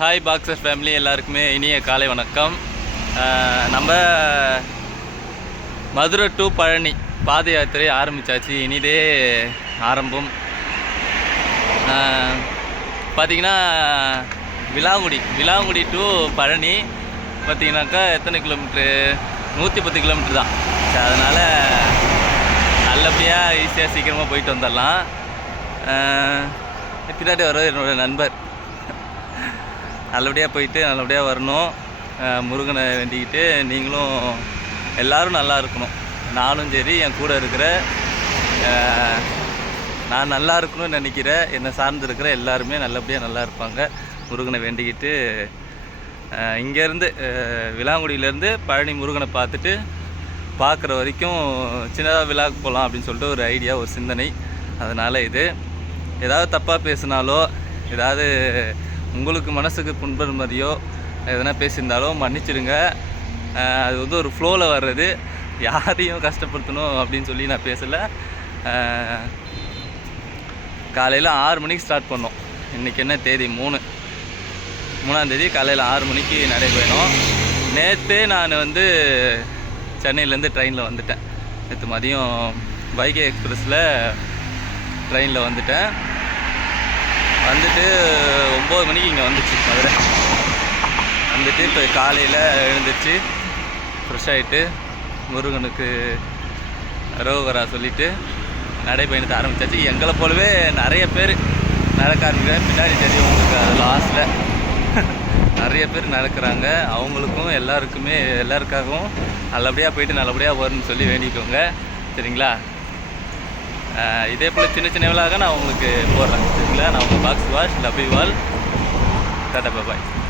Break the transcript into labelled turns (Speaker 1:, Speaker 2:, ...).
Speaker 1: Hi boxer family எல்லாருக்குமே இனிய காலை வணக்கம். நம்ம மதுரை டு பழனி பாத யாத்திரை ஆரம்பித்தாச்சு இனிதே ஆரம்பம். பார்த்தீங்கன்னா விலாங்குடி விலாங்குடி டு பழனி பார்த்தீங்கன்னாக்கா எத்தனை கிலோமீட்ரு? நூற்றி பத்து கிலோமீட்டர் தான். சரி, அதனால் நல்லபடியாக ஈஸியாக சீக்கிரமாக போயிட்டு வந்துடலாம். பின்னாடி வர என்னோட நண்பர். நல்லபடியாக போயிட்டு நல்லபடியாக வரணும். முருகனை வேண்டிக்கிட்டு நீங்களும் எல்லாரும் நல்லா இருக்கணும். நானும் சரி என் கூட இருக்கிற நான் நல்லா இருக்கணும்னு நினைக்கிற என்னை சார்ந்து இருக்கிற எல்லாருமே நல்லபடியாக நல்லா இருப்பாங்க. முருகனை வேண்டிக்கிட்டு இங்கேருந்து விளாங்குடியிலேருந்து விலாங்குடியிலேருந்து பழனி முருகனை பார்த்துட்டு பார்க்குற வரைக்கும் சின்னதாக விழாக்கு போகலாம் அப்படின்னு சொல்லிட்டு ஒரு ஐடியா ஒரு சிந்தனை. அதனால் இது. ஏதாவது தப்பாக பேசினாலோ ஏதாவது உங்களுக்கு மனசுக்கு புண்படுற மாதிரியோ எதனா பேசியிருந்தாலோ மன்னிச்சிடுங்க. அது வந்து ஒரு ஃப்ளோவில் வர்றது. யாரையும் கஷ்டப்படுத்தணும் அப்படின்னு சொல்லி நான் பேசலை. காலையில் ஆறு மணிக்கு ஸ்டார்ட் பண்ணோம். இன்றைக்கி என்ன தேதி? மூணு. மூணாந்தேதி காலையில் ஆறு மணிக்கு நடைபெறும் நேற்று நான் வந்து சென்னையிலேருந்து ட்ரெயினில் வந்துட்டேன். நேற்று மதியம் வைகை எக்ஸ்பிரஸில் ட்ரெயினில் வந்துட்டேன். வந்துட்டு ஒம்பது மணிக்கு இங்கே வந்துச்சு மதுரை. வந்துட்டு இப்போ காலையில் எழுந்திரிச்சு ஃப்ரெஷ் ஆகிட்டு முருகனுக்கு ரோகரா சொல்லிவிட்டு நடைப்பயணத்தை ஆரம்பிச்சாச்சு. எங்களை போலவே நிறைய பேர் நடக்க ஆரம்பிக்கிற பின்னாடி தெரியும் உங்களுக்கு அது லாஸ்ட்டில் நிறைய பேர் நடக்கிறாங்க. அவங்களுக்கும் எல்லாருக்குமே எல்லாருக்காகவும் நல்லபடியாக போயிட்டு நல்லபடியாக வரும்னு சொல்லி வேண்டிக்கோங்க. சரிங்களா? இதே போல் சின்ன சின்ன விழாக நான் உங்களுக்கு போடுறேன். சரிங்களா? நான் உங்கள் பாக்ஸ் வாஷ் லபி வால் Тогда бывает.